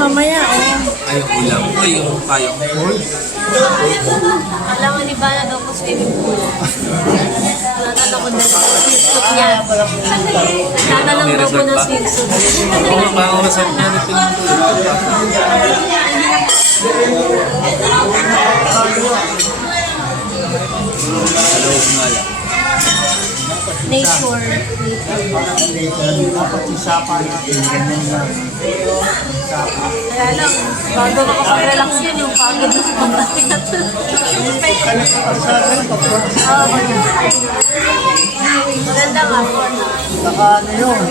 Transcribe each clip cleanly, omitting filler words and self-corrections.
Mamaya, Ay, yung ulam. Ay, yung payong. Alam mo ni Bala daw po swimming pool. Natanong ko na swimsuit niya. Nagtatanong daw po ng swimsuit. Oo, parang masarap niya nito yung Hello, nga Nature. dapat isapa natin. Ganyan lang. Kaya lang, bago makapag-relax yun, yung pagod na pagdating. Maganda nga po. Saka ano yun?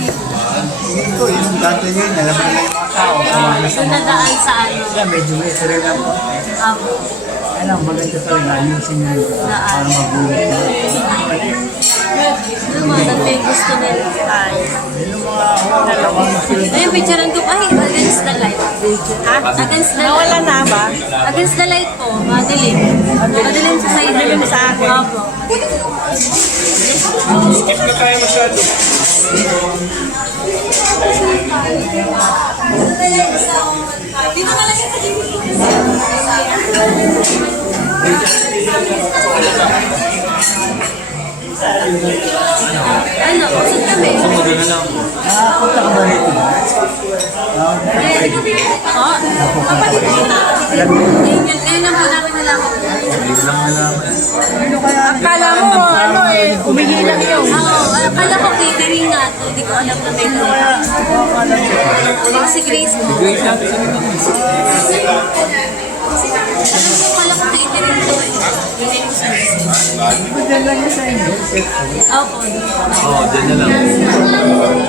Tingin ko, yung dati yun, alam mo na yung mga tao. Sama na sa Yung nadaan sa ano. Kaya medyo may sarili lang po. Kaya lang, maganda talaga. Ayusin nyo yun. Para magulit nyo. Ano mo, dati yung gusto nila tayo. Yung mga dalawang sila. Ayun, picturean ko pa, against the light. Ha? Against the light. Nawala na ba? Against the light po, madilim. Madilim sa side. Madilim sa akin. Opo. Skip na tayo masyado. Dito na lang ano, kusog kami. Sumudo na lang. Punta ka ba rito? Ngayon lang po namin nalaman. Hindi lang nalaman. Akala mo, ano eh, umihi lang yun. Oo, akala ko catering nga to. Hindi ko alam na may si Grace mo. Grace natin sa nito. Alam ko, akala ko catering to. Diyan lang yun sa inyo. Opo. Oo, dyan na lang.